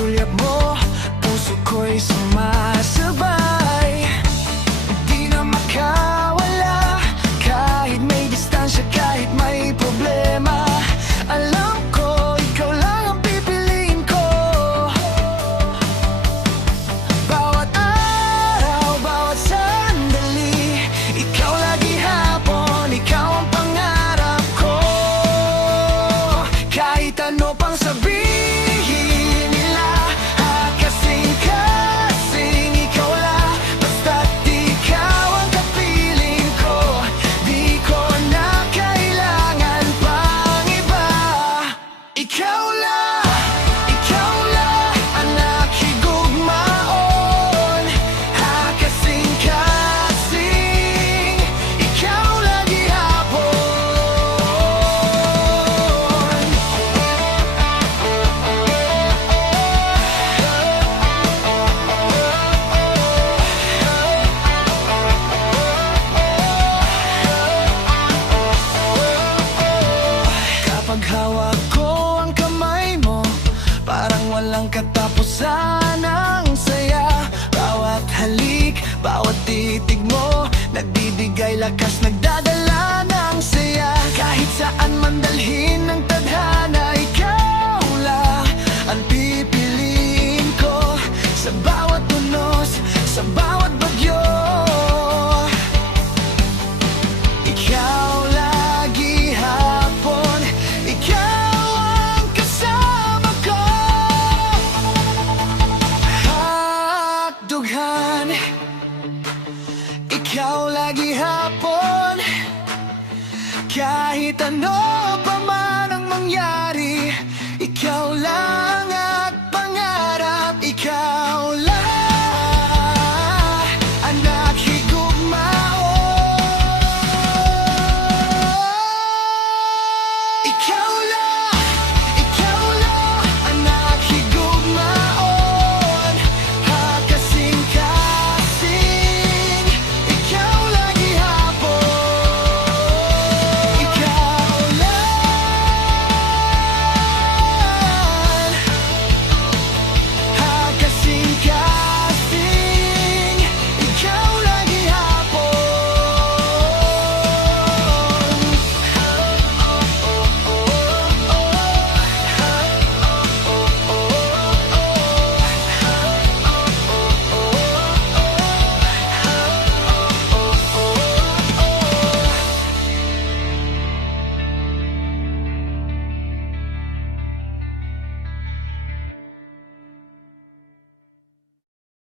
sulyap mo, puso ko'y sumasabay. Di na makawala, kahit may distansya, kahit may problema. Alam ko, ikaw lang ang pipiliin ko. Bawat araw, bawat sandali, ikaw lagi hapon, ikaw ang pangarap ko. Kahit ano pang sabihin nila, kasing-kasing ikaw lang. Basta't ikaw ang kapiling ko, di ko na kailangan pang iba. Ikaw lang ang nakikigugmaon. Kasing-kasing ikaw lagi hapon. Kapag hawak ko ang kamay mo, parang walang katapusan ang saya. Bawat halik, bawat titig mo, nagbibigay lakas, nagdadala ng saya. Kahit saan man dalhin ng tadhana, ikaw lang ang pipiliin ko. Sa bawat unos, sa bawat bagyo, ikaw lagi hapon, ikaw ang kasama ko. Hakdughan, ikaw lagi hapon, kahit ano